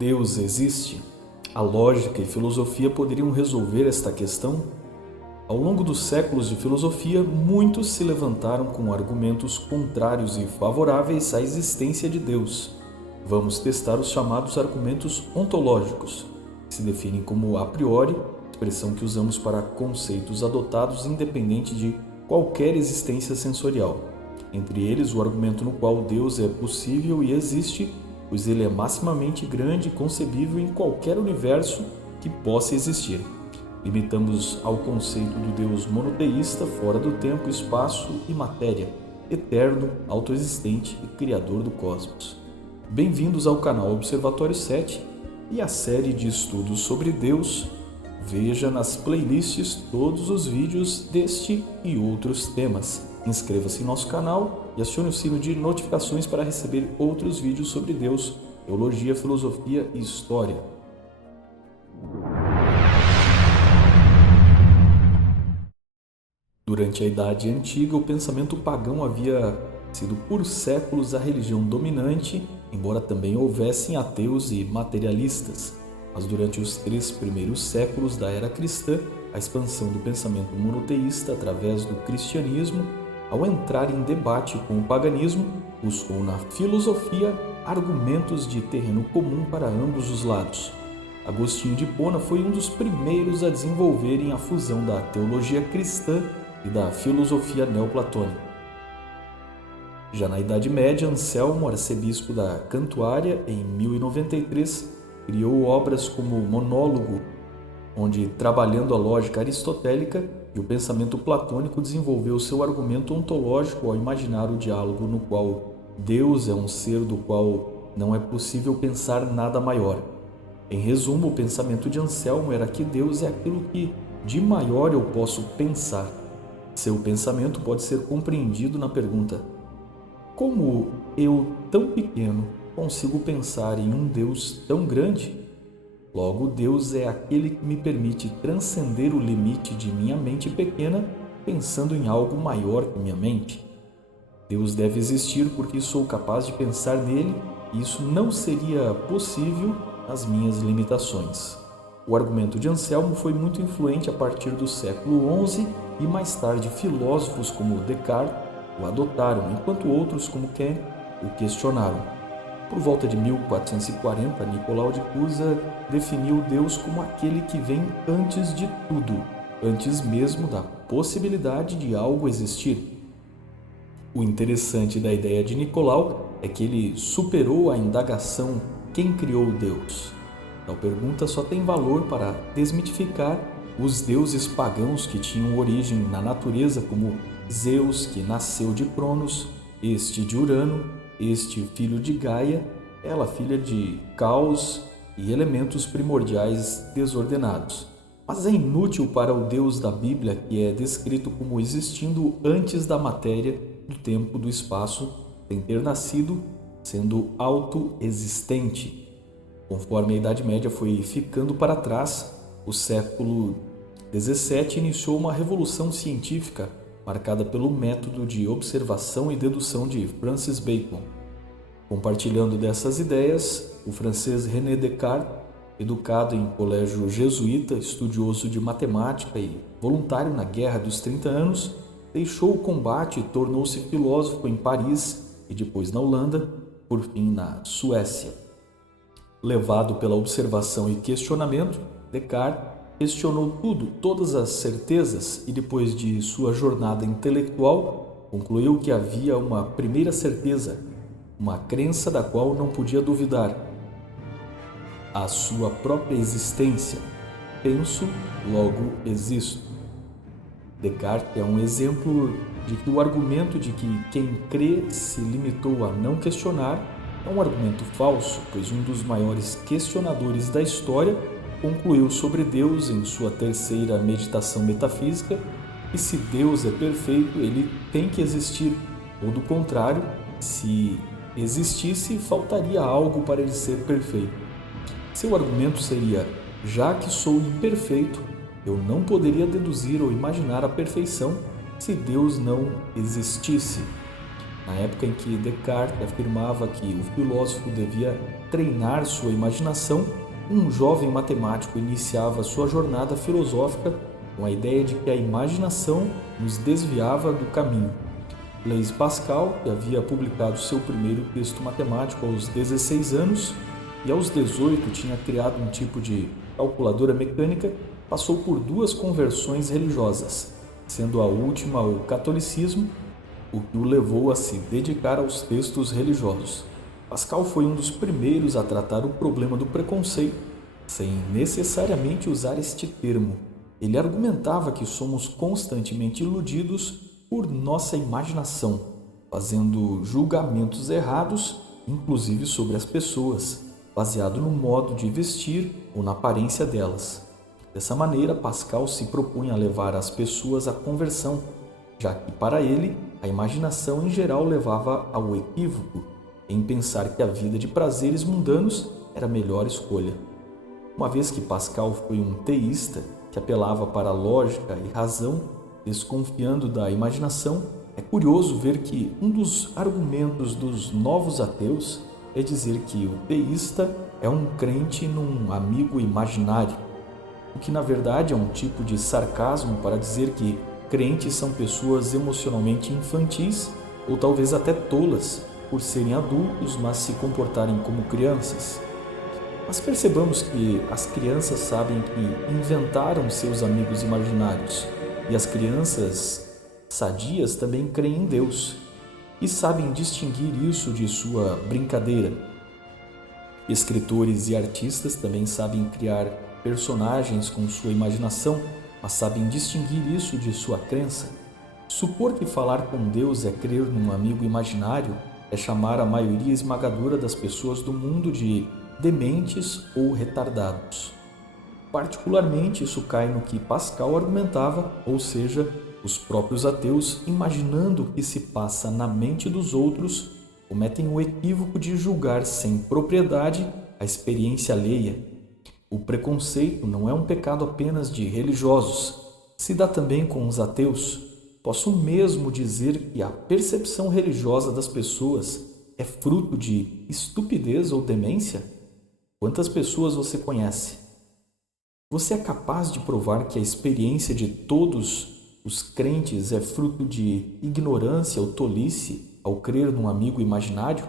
Deus existe? A lógica e filosofia poderiam resolver esta questão? Ao longo dos séculos de filosofia, muitos se levantaram com argumentos contrários e favoráveis à existência de Deus. Vamos testar os chamados argumentos ontológicos, que se definem como a priori, expressão que usamos para conceitos adotados independente de qualquer existência sensorial. Entre eles, o argumento no qual Deus é possível e existe, pois ele é maximamente grande e concebível em qualquer universo que possa existir. Limitamos ao conceito do Deus monoteísta, fora do tempo, espaço e matéria, eterno, autoexistente e criador do cosmos. Bem-vindos ao canal Observatório 7 e à série de estudos sobre Deus. Veja nas playlists todos os vídeos deste e outros temas. Inscreva-se em nosso canal e acione o sino de notificações para receber outros vídeos sobre Deus, teologia, filosofia e história. Durante a Idade Antiga, o pensamento pagão havia sido por séculos a religião dominante, embora também houvessem ateus e materialistas. Mas durante os 3 primeiros séculos da era cristã, a expansão do pensamento monoteísta através do cristianismo, ao entrar em debate com o paganismo, buscou na filosofia argumentos de terreno comum para ambos os lados. Agostinho de Hipona foi um dos primeiros a desenvolverem a fusão da teologia cristã e da filosofia neoplatônica. Já na Idade Média, Anselmo, arcebispo da Cantuária, em 1093, criou obras como o Monólogo, onde, trabalhando a lógica aristotélica e o pensamento platônico, desenvolveu seu argumento ontológico ao imaginar o diálogo no qual Deus é um ser do qual não é possível pensar nada maior. Em resumo, o pensamento de Anselmo era que Deus é aquilo que de maior eu posso pensar. Seu pensamento pode ser compreendido na pergunta: como eu, tão pequeno, consigo pensar em um Deus tão grande? Logo, Deus é aquele que me permite transcender o limite de minha mente pequena, pensando em algo maior que minha mente. Deus deve existir porque sou capaz de pensar nele, e isso não seria possível nas minhas limitações. O argumento de Anselmo foi muito influente a partir do século XI e mais tarde filósofos como Descartes o adotaram, enquanto outros como Kant o questionaram. Por volta de 1440, Nicolau de Cusa definiu Deus como aquele que vem antes de tudo, antes mesmo da possibilidade de algo existir. O interessante da ideia de Nicolau é que ele superou a indagação: quem criou Deus? Tal pergunta só tem valor para desmitificar os deuses pagãos que tinham origem na natureza, como Zeus, que nasceu de Cronos, este de Urano, este filho de Gaia, ela filha de Caos, e elementos primordiais desordenados. Mas é inútil para o Deus da Bíblia, que é descrito como existindo antes da matéria, do tempo, do espaço, sem ter nascido, sendo autoexistente. Conforme a Idade Média foi ficando para trás, o século XVII iniciou uma revolução científica marcada pelo método de observação e dedução de Francis Bacon. Compartilhando dessas ideias, o francês René Descartes, educado em colégio jesuíta, estudioso de matemática e voluntário na Guerra dos 30 Anos, deixou o combate e tornou-se filósofo em Paris e depois na Holanda, por fim na Suécia. Levado pela observação e questionamento, Descartes questionou tudo, todas as certezas, e depois de sua jornada intelectual, concluiu que havia uma primeira certeza, uma crença da qual não podia duvidar: a sua própria existência. Penso, logo existo. Descartes é um exemplo de que o argumento de que quem crê se limitou a não questionar é um argumento falso, pois um dos maiores questionadores da história concluiu sobre Deus em sua terceira meditação metafísica que se Deus é perfeito, ele tem que existir, ou do contrário, se existisse, faltaria algo para ele ser perfeito. Seu argumento seria: já que sou imperfeito, eu não poderia deduzir ou imaginar a perfeição se Deus não existisse. Na época em que Descartes afirmava que o filósofo devia treinar sua imaginação, um jovem matemático iniciava sua jornada filosófica com a ideia de que a imaginação nos desviava do caminho. Blaise Pascal, que havia publicado seu primeiro texto matemático aos 16 anos e aos 18 tinha criado um tipo de calculadora mecânica, passou por 2 conversões religiosas, sendo a última o catolicismo, o que o levou a se dedicar aos textos religiosos. Pascal foi um dos primeiros a tratar o problema do preconceito, sem necessariamente usar este termo. Ele argumentava que somos constantemente iludidos por nossa imaginação, fazendo julgamentos errados, inclusive sobre as pessoas, baseado no modo de vestir ou na aparência delas. Dessa maneira, Pascal se propunha a levar as pessoas à conversão, já que para ele a imaginação em geral levava ao equívoco em pensar que a vida de prazeres mundanos era a melhor escolha. Uma vez que Pascal foi um teísta que apelava para a lógica e razão, desconfiando da imaginação, é curioso ver que um dos argumentos dos novos ateus é dizer que o teísta é um crente num amigo imaginário, o que na verdade é um tipo de sarcasmo para dizer que crentes são pessoas emocionalmente infantis ou talvez até tolas por serem adultos, mas se comportarem como crianças. Mas percebamos que as crianças sabem que inventaram seus amigos imaginários e as crianças sadias também creem em Deus e sabem distinguir isso de sua brincadeira. Escritores e artistas também sabem criar personagens com sua imaginação, mas sabem distinguir isso de sua crença. Supor que falar com Deus é crer num amigo imaginário é chamar a maioria esmagadora das pessoas do mundo de dementes ou retardados. Particularmente, isso cai no que Pascal argumentava, ou seja, os próprios ateus, imaginando o que se passa na mente dos outros, cometem o equívoco de julgar sem propriedade a experiência alheia. O preconceito não é um pecado apenas de religiosos, se dá também com os ateus. Posso mesmo dizer que a percepção religiosa das pessoas é fruto de estupidez ou demência? Quantas pessoas você conhece? Você é capaz de provar que a experiência de todos os crentes é fruto de ignorância ou tolice ao crer num amigo imaginário?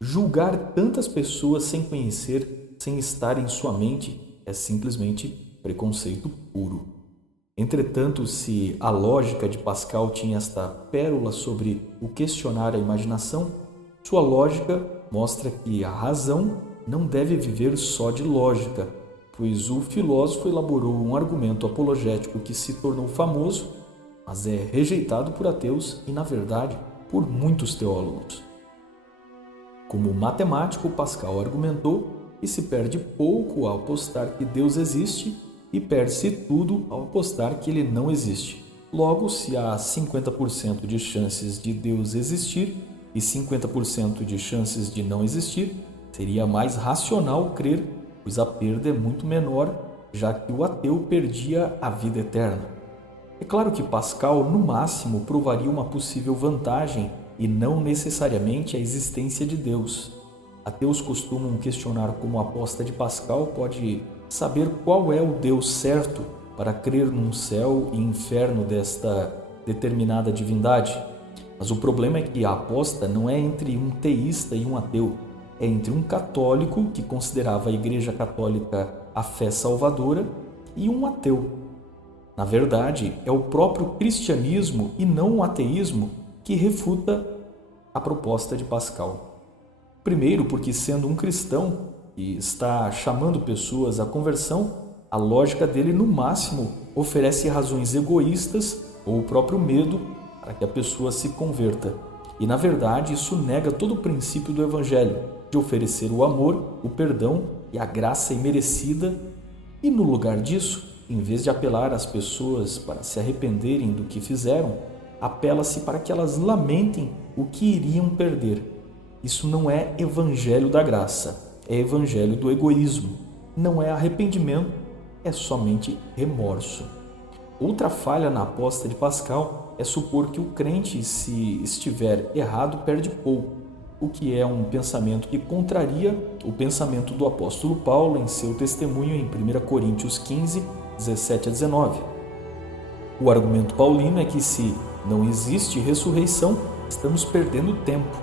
Julgar tantas pessoas sem conhecer, sem estar em sua mente, é simplesmente preconceito puro. Entretanto, se a lógica de Pascal tinha esta pérola sobre o questionar a imaginação, sua lógica mostra que a razão não deve viver só de lógica, pois o filósofo elaborou um argumento apologético que se tornou famoso, mas é rejeitado por ateus e, na verdade, por muitos teólogos. Como matemático, Pascal argumentou que se perde pouco ao apostar que Deus existe e perde-se tudo ao apostar que ele não existe. Logo, se há 50% de chances de Deus existir e 50% de chances de não existir, seria mais racional crer, pois a perda é muito menor, já que o ateu perdia a vida eterna. É claro que Pascal, no máximo, provaria uma possível vantagem e não necessariamente a existência de Deus. Ateus costumam questionar como a aposta de Pascal pode saber qual é o Deus certo para crer num céu e inferno desta determinada divindade. Mas o problema é que a aposta não é entre um teísta e um ateu, é entre um católico que considerava a Igreja Católica a fé salvadora e um ateu. Na verdade, é o próprio cristianismo e não o ateísmo que refuta a proposta de Pascal. Primeiro, porque sendo um cristão e está chamando pessoas à conversão, a lógica dele no máximo oferece razões egoístas ou o próprio medo para que a pessoa se converta. E na verdade isso nega todo o princípio do Evangelho, de oferecer o amor, o perdão e a graça imerecida. E no lugar disso, em vez de apelar às pessoas para se arrependerem do que fizeram, apela-se para que elas lamentem o que iriam perder. Isso não é evangelho da graça, é evangelho do egoísmo. Não é arrependimento, é somente remorso. Outra falha na aposta de Pascal é supor que o crente, se estiver errado, perde pouco, o que é um pensamento que contraria o pensamento do apóstolo Paulo em seu testemunho em 1 Coríntios 15, 17 a 19. O argumento paulino é que se não existe ressurreição, estamos perdendo tempo.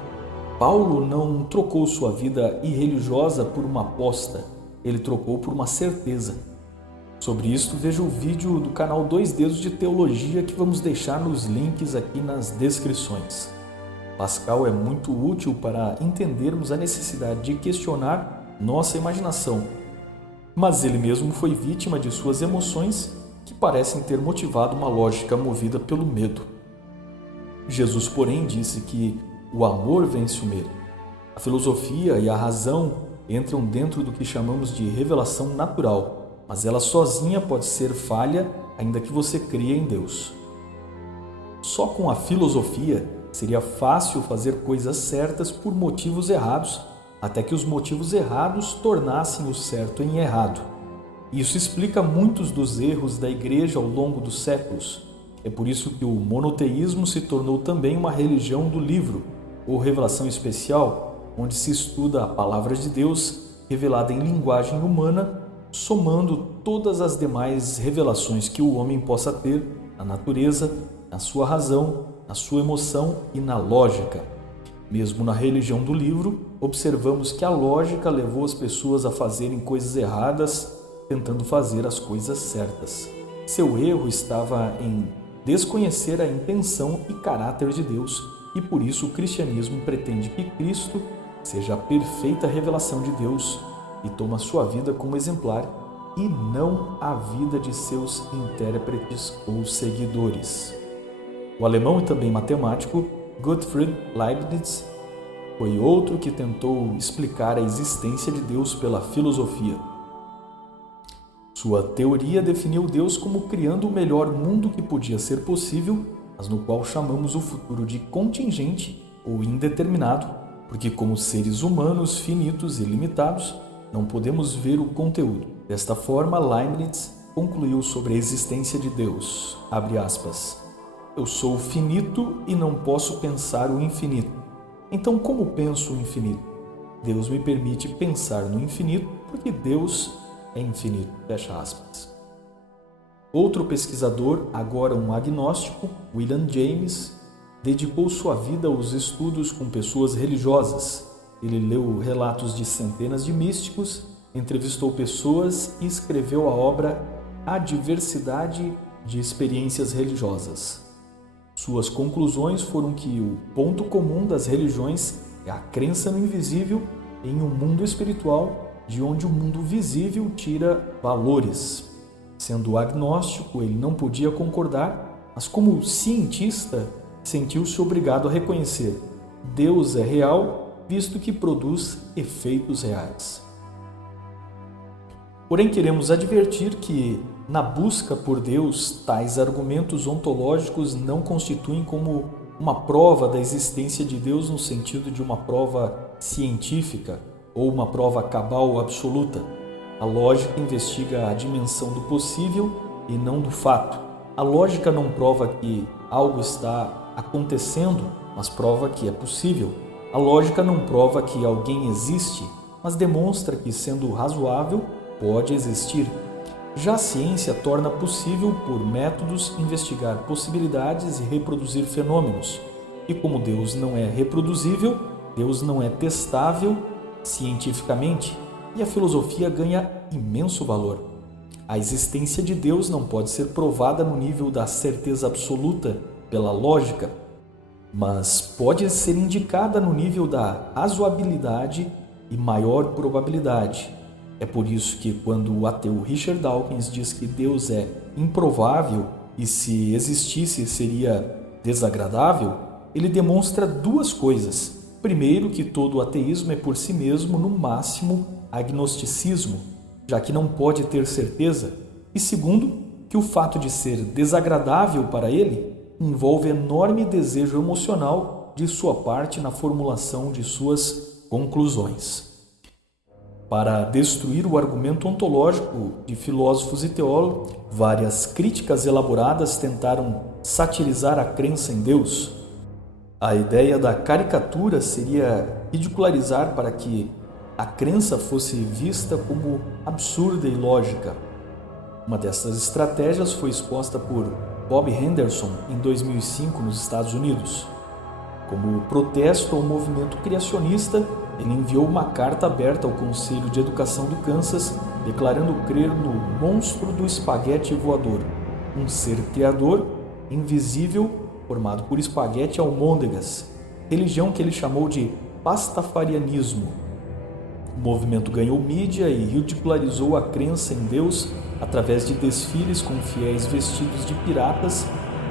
Paulo não trocou sua vida irreligiosa por uma aposta, ele trocou por uma certeza. Sobre isto, veja o vídeo do canal Dois Dedos de Teologia que vamos deixar nos links aqui nas descrições. Pascal é muito útil para entendermos a necessidade de questionar nossa imaginação, mas ele mesmo foi vítima de suas emoções que parecem ter motivado uma lógica movida pelo medo. Jesus, porém, disse que o amor vence o medo. A filosofia e a razão entram dentro do que chamamos de revelação natural, mas ela sozinha pode ser falha, ainda que você crie em Deus. Só com a filosofia seria fácil fazer coisas certas por motivos errados, até que os motivos errados tornassem o certo em errado. Isso explica muitos dos erros da Igreja ao longo dos séculos. É por isso que o monoteísmo se tornou também uma religião do livro, ou revelação especial, onde se estuda a palavra de Deus revelada em linguagem humana, somando todas as demais revelações que o homem possa ter na natureza, na sua razão, na sua emoção e na lógica. Mesmo na religião do livro, observamos que a lógica levou as pessoas a fazerem coisas erradas, tentando fazer as coisas certas. Seu erro estava em desconhecer a intenção e caráter de Deus, e por isso o cristianismo pretende que Cristo seja a perfeita revelação de Deus e toma sua vida como exemplar e não a vida de seus intérpretes ou seguidores. O alemão e também matemático Gottfried Leibniz foi outro que tentou explicar a existência de Deus pela filosofia. Sua teoria definiu Deus como criando o melhor mundo que podia ser possível, mas no qual chamamos o futuro de contingente ou indeterminado, porque como seres humanos finitos e limitados, não podemos ver o conteúdo. Desta forma, Leibniz concluiu sobre a existência de Deus, abre aspas, eu sou finito e não posso pensar o infinito. Então, como penso o infinito? Deus me permite pensar no infinito porque Deus é infinito. Fecha aspas. Outro pesquisador, agora um agnóstico, William James, dedicou sua vida aos estudos com pessoas religiosas. Ele leu relatos de centenas de místicos, entrevistou pessoas e escreveu a obra A Diversidade de Experiências Religiosas. Suas conclusões foram que o ponto comum das religiões é a crença no invisível em um mundo espiritual de onde o mundo visível tira valores. Sendo agnóstico, ele não podia concordar, mas como cientista, sentiu-se obrigado a reconhecer: Deus é real, visto que produz efeitos reais. Porém, queremos advertir que, na busca por Deus, tais argumentos ontológicos não constituem como uma prova da existência de Deus no sentido de uma prova científica ou uma prova cabal ou absoluta. A lógica investiga a dimensão do possível e não do fato. A lógica não prova que algo está acontecendo, mas prova que é possível. A lógica não prova que alguém existe, mas demonstra que, sendo razoável, pode existir. Já a ciência torna possível, por métodos, investigar possibilidades e reproduzir fenômenos. E como Deus não é reproduzível, Deus não é testável cientificamente, e a filosofia ganha imenso valor. A existência de Deus não pode ser provada no nível da certeza absoluta pela lógica, mas pode ser indicada no nível da razoabilidade e maior probabilidade. É por isso que quando o ateu Richard Dawkins diz que Deus é improvável e se existisse seria desagradável, ele demonstra duas coisas. Primeiro, que todo ateísmo é por si mesmo, no máximo, agnosticismo, já que não pode ter certeza. E segundo, que o fato de ser desagradável para ele envolve enorme desejo emocional de sua parte na formulação de suas conclusões. Para destruir o argumento ontológico de filósofos e teólogos, várias críticas elaboradas tentaram satirizar a crença em Deus. A ideia da caricatura seria ridicularizar para que a crença fosse vista como absurda e ilógica. Uma dessas estratégias foi exposta por Bob Henderson em 2005 nos Estados Unidos. Como protesto ao movimento criacionista, ele enviou uma carta aberta ao Conselho de Educação do Kansas, declarando crer no monstro do espaguete voador, um ser criador, invisível, formado por espaguete almôndegas, religião que ele chamou de pastafarianismo. O movimento ganhou mídia e ridicularizou a crença em Deus através de desfiles com fiéis vestidos de piratas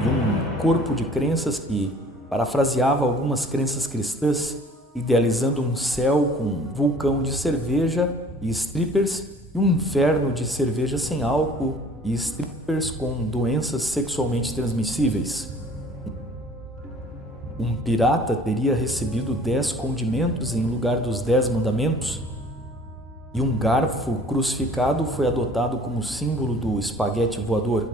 e um corpo de crenças que parafraseava algumas crenças cristãs, idealizando um céu com um vulcão de cerveja e strippers e um inferno de cerveja sem álcool e strippers com doenças sexualmente transmissíveis. Um pirata teria recebido 10 condimentos em lugar dos 10 mandamentos, e um garfo crucificado foi adotado como símbolo do espaguete voador.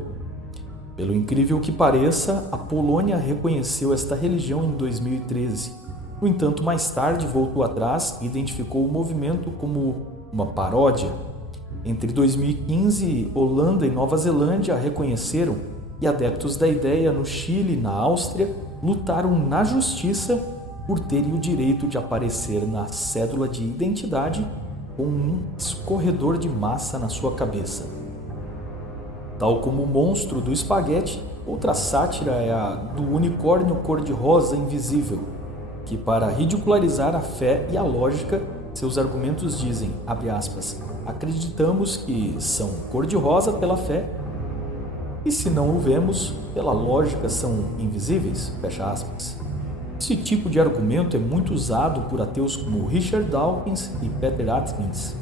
Pelo incrível que pareça, a Polônia reconheceu esta religião em 2013. No entanto, mais tarde voltou atrás e identificou o movimento como uma paródia. Entre 2015, Holanda e Nova Zelândia a reconheceram e adeptos da ideia no Chile e na Áustria lutaram na justiça por terem o direito de aparecer na cédula de identidade com um escorredor de massa na sua cabeça. Tal como o monstro do espaguete, outra sátira é a do unicórnio cor-de-rosa invisível, que para ridicularizar a fé e a lógica, seus argumentos dizem, abre aspas, acreditamos que são cor-de-rosa pela fé, e se não o vemos, pela lógica são invisíveis, fecha aspas. Esse tipo de argumento é muito usado por ateus como Richard Dawkins e Peter Atkins.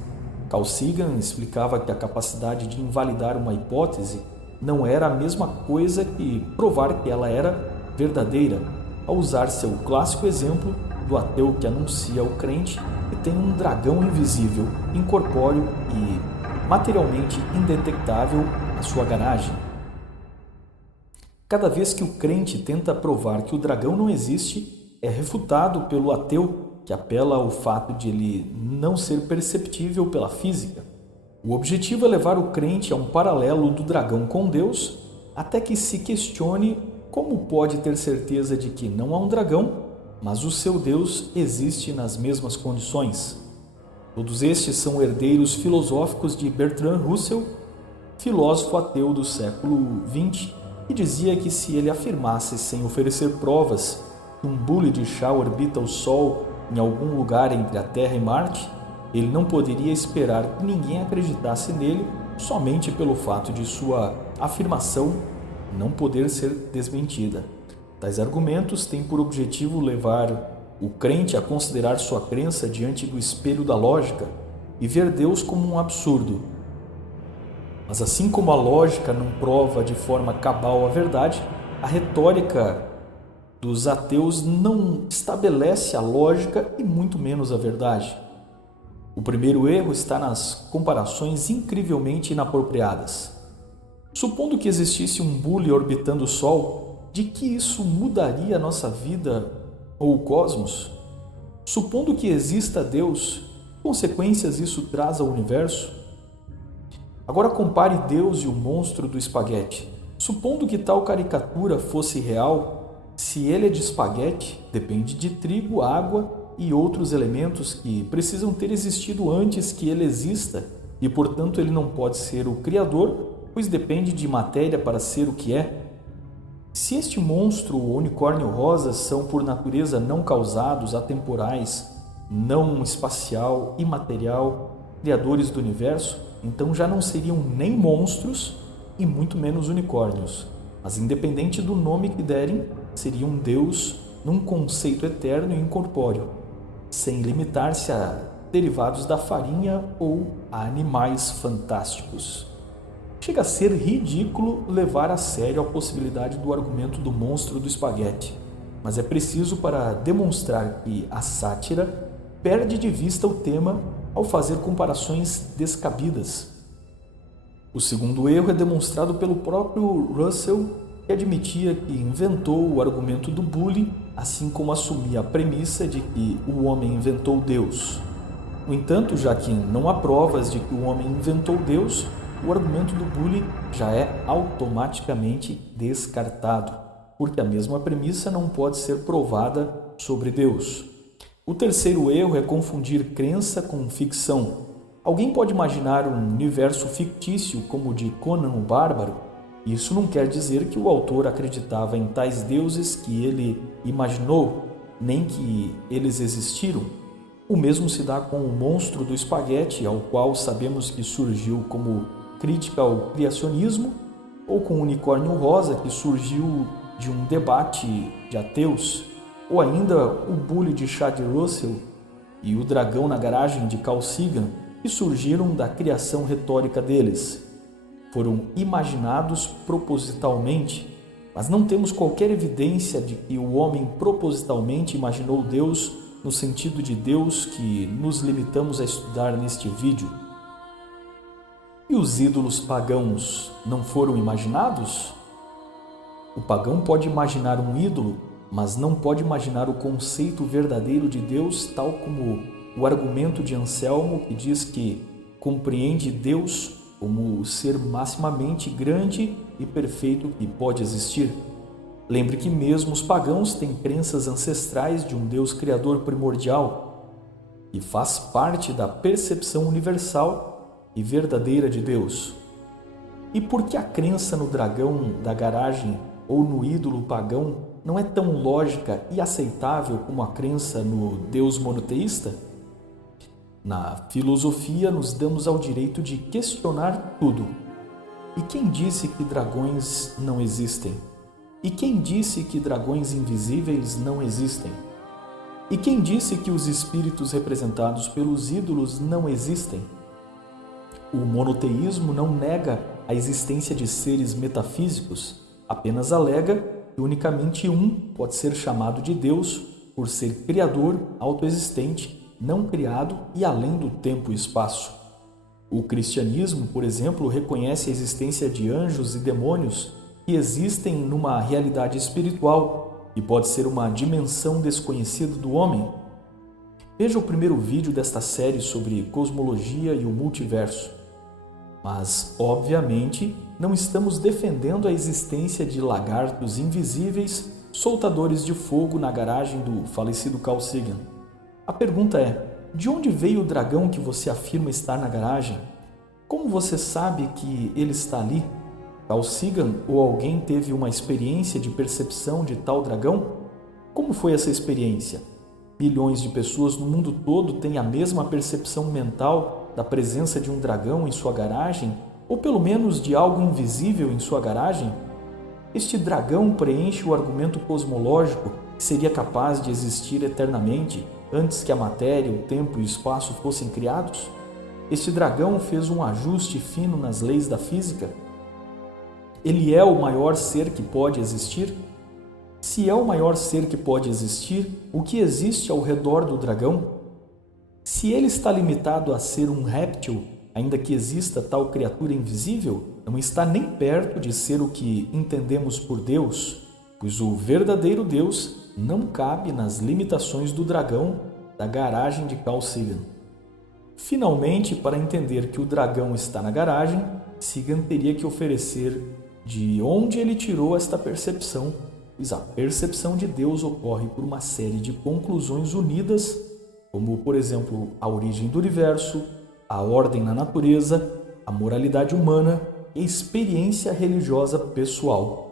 Carl Sagan explicava que a capacidade de invalidar uma hipótese não era a mesma coisa que provar que ela era verdadeira, ao usar seu clássico exemplo do ateu que anuncia ao crente que tem um dragão invisível, incorpóreo e materialmente indetectável na sua garagem. Cada vez que o crente tenta provar que o dragão não existe, é refutado pelo ateu que apela ao fato de ele não ser perceptível pela física. O objetivo é levar o crente a um paralelo do dragão com Deus, até que se questione como pode ter certeza de que não há um dragão, mas o seu Deus existe nas mesmas condições. Todos estes são herdeiros filosóficos de Bertrand Russell, filósofo ateu do século XX, que dizia que se ele afirmasse sem oferecer provas que um bule de chá orbita o Sol em algum lugar entre a Terra e Marte, ele não poderia esperar que ninguém acreditasse nele somente pelo fato de sua afirmação não poder ser desmentida. Tais argumentos têm por objetivo levar o crente a considerar sua crença diante do espelho da lógica e ver Deus como um absurdo. Mas assim como a lógica não prova de forma cabal a verdade, a retórica dos ateus não estabelece a lógica e muito menos a verdade. O primeiro erro está nas comparações incrivelmente inapropriadas. Supondo que existisse um bule orbitando o Sol, de que isso mudaria a nossa vida ou o cosmos? Supondo que exista Deus, que consequências isso traz ao universo? Agora compare Deus e o monstro do espaguete. Supondo que tal caricatura fosse real, se ele é de espaguete, depende de trigo, água e outros elementos que precisam ter existido antes que ele exista e, portanto, ele não pode ser o criador, pois depende de matéria para ser o que é. Se este monstro ou unicórnio rosa são, por natureza, não causados, atemporais, não espacial, imaterial, criadores do universo, então já não seriam nem monstros e muito menos unicórnios, mas independente do nome que derem, seriam Deus num conceito eterno e incorpóreo, sem limitar-se a derivados da farinha ou a animais fantásticos. Chega a ser ridículo levar a sério a possibilidade do argumento do monstro do espaguete, mas é preciso para demonstrar que a sátira perde de vista o tema ao fazer comparações descabidas. O segundo erro é demonstrado pelo próprio Russell, que admitia que inventou o argumento do bullying, assim como assumia a premissa de que o homem inventou Deus. No entanto, já que não há provas de que o homem inventou Deus, o argumento do bullying já é automaticamente descartado, porque a mesma premissa não pode ser provada sobre Deus. O terceiro erro é confundir crença com ficção. Alguém pode imaginar um universo fictício como o de Conan o Bárbaro. Isso não quer dizer que o autor acreditava em tais deuses que ele imaginou, nem que eles existiram. O mesmo se dá com o monstro do espaguete, ao qual sabemos que surgiu como crítica ao criacionismo, ou com o unicórnio rosa, que surgiu de um debate de ateus, ou ainda o bully de Chad Russell e o dragão na garagem de Carl Sagan, que surgiram da criação retórica deles. Foram imaginados propositalmente, mas não temos qualquer evidência de que o homem propositalmente imaginou Deus no sentido de Deus que nos limitamos a estudar neste vídeo. E os ídolos pagãos não foram imaginados? O pagão pode imaginar um ídolo, mas não pode imaginar o conceito verdadeiro de Deus, tal como o argumento de Anselmo, que diz que compreende Deus como o ser maximamente grande e perfeito que pode existir. Lembre que mesmo os pagãos têm crenças ancestrais de um Deus criador primordial, que faz parte da percepção universal e verdadeira de Deus. E por que a crença no dragão da garagem ou no ídolo pagão não é tão lógica e aceitável como a crença no Deus monoteísta? Na filosofia, nos damos ao direito de questionar tudo. E quem disse que dragões não existem? E quem disse que dragões invisíveis não existem? E quem disse que os espíritos representados pelos ídolos não existem? O monoteísmo não nega a existência de seres metafísicos, apenas alega que unicamente um pode ser chamado de Deus por ser criador, autoexistente, não criado e além do tempo e espaço. O cristianismo, por exemplo, reconhece a existência de anjos e demônios que existem numa realidade espiritual e pode ser uma dimensão desconhecida do homem. Veja o primeiro vídeo desta série sobre cosmologia e o multiverso. Mas, obviamente, não estamos defendendo a existência de lagartos invisíveis soltadores de fogo na garagem do falecido Carl Sagan. A pergunta é: de onde veio o dragão que você afirma estar na garagem? Como você sabe que ele está ali? Carl Sagan ou alguém teve uma experiência de percepção de tal dragão? Como foi essa experiência? Bilhões de pessoas no mundo todo têm a mesma percepção mental da presença de um dragão em sua garagem, ou pelo menos de algo invisível em sua garagem? Este dragão preenche o argumento cosmológico que seria capaz de existir eternamente antes que a matéria, o tempo e o espaço fossem criados? Este dragão fez um ajuste fino nas leis da física? Ele é o maior ser que pode existir? Se é o maior ser que pode existir, o que existe ao redor do dragão? Se ele está limitado a ser um réptil, ainda que exista tal criatura invisível, não está nem perto de ser o que entendemos por Deus, pois o verdadeiro Deus não cabe nas limitações do dragão da garagem de Carl Sagan. Finalmente, para entender que o dragão está na garagem, Sagan teria que oferecer de onde ele tirou esta percepção, pois a percepção de Deus ocorre por uma série de conclusões unidas, como, por exemplo, a origem do universo, a ordem na natureza, a moralidade humana e a experiência religiosa pessoal.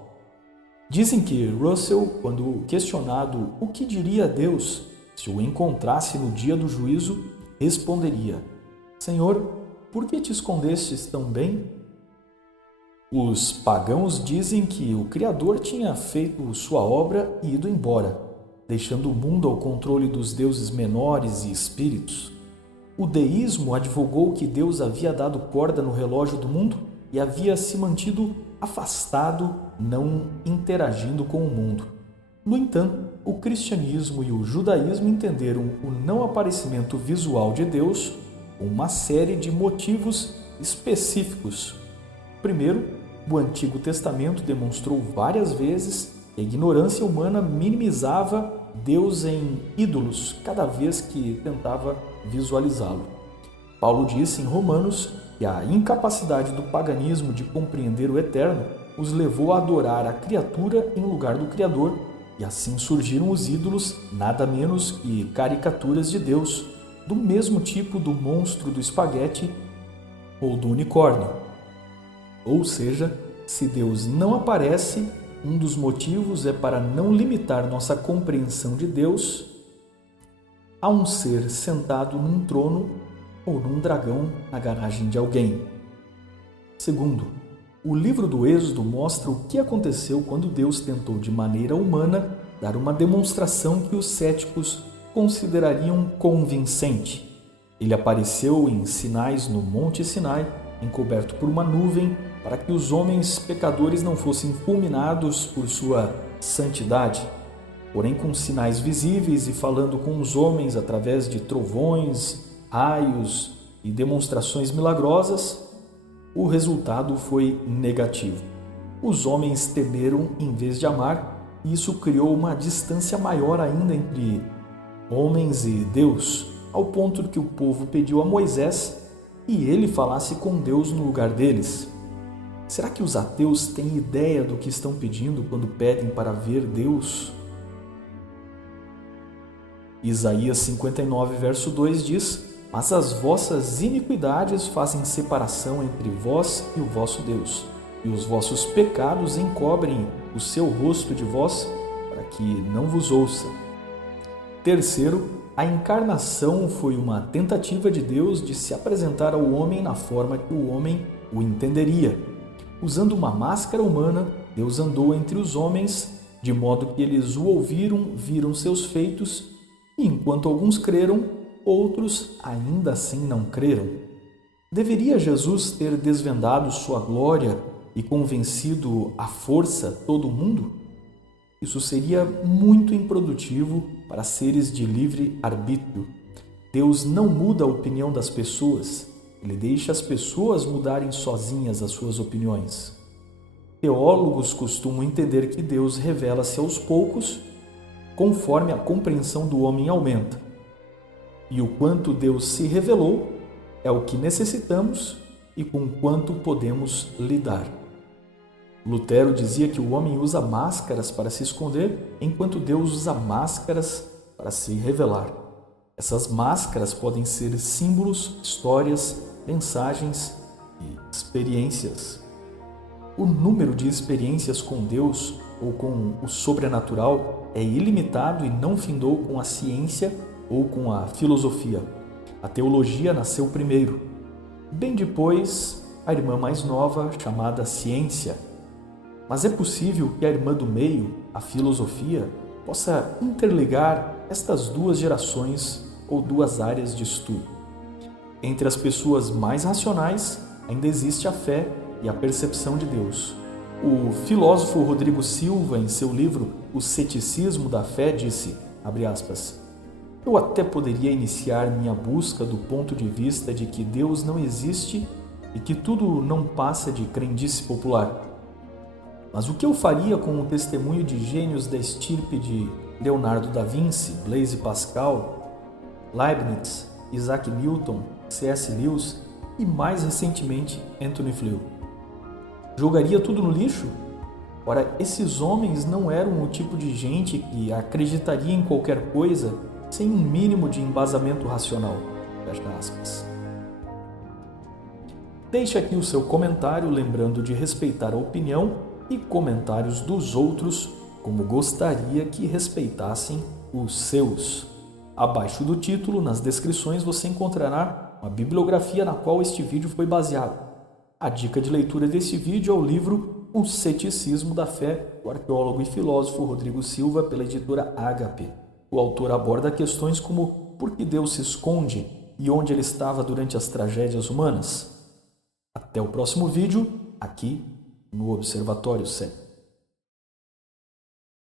Dizem que Russell, quando questionado o que diria a Deus se o encontrasse no dia do juízo, responderia: Senhor, por que te escondestes tão bem? Os pagãos dizem que o Criador tinha feito sua obra e ido embora, deixando o mundo ao controle dos deuses menores e espíritos. O deísmo advogou que Deus havia dado corda no relógio do mundo e havia se mantido afastado, não interagindo com o mundo. No entanto, o cristianismo e o judaísmo entenderam o não aparecimento visual de Deus com uma série de motivos específicos. Primeiro, o Antigo Testamento demonstrou várias vezes que a ignorância humana minimizava Deus em ídolos cada vez que tentava visualizá-lo. Paulo disse em Romanos que a incapacidade do paganismo de compreender o eterno os levou a adorar a criatura em lugar do Criador, e assim surgiram os ídolos, nada menos que caricaturas de Deus, do mesmo tipo do monstro do espaguete ou do unicórnio. Ou seja, se Deus não aparece, um dos motivos é para não limitar nossa compreensão de Deus a um ser sentado num trono ou num dragão na garagem de alguém. Segundo, o livro do Êxodo mostra o que aconteceu quando Deus tentou de maneira humana dar uma demonstração que os céticos considerariam convincente. Ele apareceu em sinais no Monte Sinai, encoberto por uma nuvem, para que os homens pecadores não fossem fulminados por sua santidade. Porém, com sinais visíveis e falando com os homens através de trovões, raios e demonstrações milagrosas, o resultado foi negativo. Os homens temeram em vez de amar, e isso criou uma distância maior ainda entre homens e Deus, ao ponto de que o povo pediu a Moisés e ele falasse com Deus no lugar deles. Será que os ateus têm ideia do que estão pedindo quando pedem para ver Deus? Isaías 59, verso 2 diz: "Mas as vossas iniquidades fazem separação entre vós e o vosso Deus, e os vossos pecados encobrem o seu rosto de vós, para que não vos ouça." Terceiro, a encarnação foi uma tentativa de Deus de se apresentar ao homem na forma que o homem o entenderia. Usando uma máscara humana, Deus andou entre os homens, de modo que eles o ouviram, viram seus feitos, e enquanto alguns creram, outros ainda assim não creram. Deveria Jesus ter desvendado sua glória e convencido à força todo mundo? Isso seria muito improdutivo para seres de livre arbítrio. Deus não muda a opinião das pessoas, Ele deixa as pessoas mudarem sozinhas as suas opiniões. Teólogos costumam entender que Deus revela-se aos poucos, conforme a compreensão do homem aumenta. E o quanto Deus se revelou é o que necessitamos e com quanto podemos lidar. Lutero dizia que o homem usa máscaras para se esconder, enquanto Deus usa máscaras para se revelar. Essas máscaras podem ser símbolos, histórias, mensagens e experiências. O número de experiências com Deus ou com o sobrenatural é ilimitado e não findou com a ciência ou com a filosofia. A teologia nasceu primeiro. Bem depois, a irmã mais nova, chamada ciência. Mas é possível que a irmã do meio, a filosofia, possa interligar estas duas gerações ou duas áreas de estudo. Entre as pessoas mais racionais, ainda existe a fé e a percepção de Deus. O filósofo Rodrigo Silva, em seu livro O Ceticismo da Fé, disse, abre aspas, "Eu até poderia iniciar minha busca do ponto de vista de que Deus não existe e que tudo não passa de crendice popular. Mas o que eu faria com o testemunho de gênios da estirpe de Leonardo da Vinci, Blaise Pascal, Leibniz, Isaac Newton, C.S. Lewis e, mais recentemente, Anthony Flew? Jogaria tudo no lixo? Ora, esses homens não eram o tipo de gente que acreditaria em qualquer coisa sem um mínimo de embasamento racional." Fecha aspas. Deixe aqui o seu comentário, lembrando de respeitar a opinião e comentários dos outros, como gostaria que respeitassem os seus. Abaixo do título, nas descrições, você encontrará uma bibliografia na qual este vídeo foi baseado. A dica de leitura deste vídeo é o livro O Ceticismo da Fé, do arqueólogo e filósofo Rodrigo Silva, pela editora Ágape. O autor aborda questões como por que Deus se esconde e onde ele estava durante as tragédias humanas. Até o próximo vídeo, aqui no Observatório 7.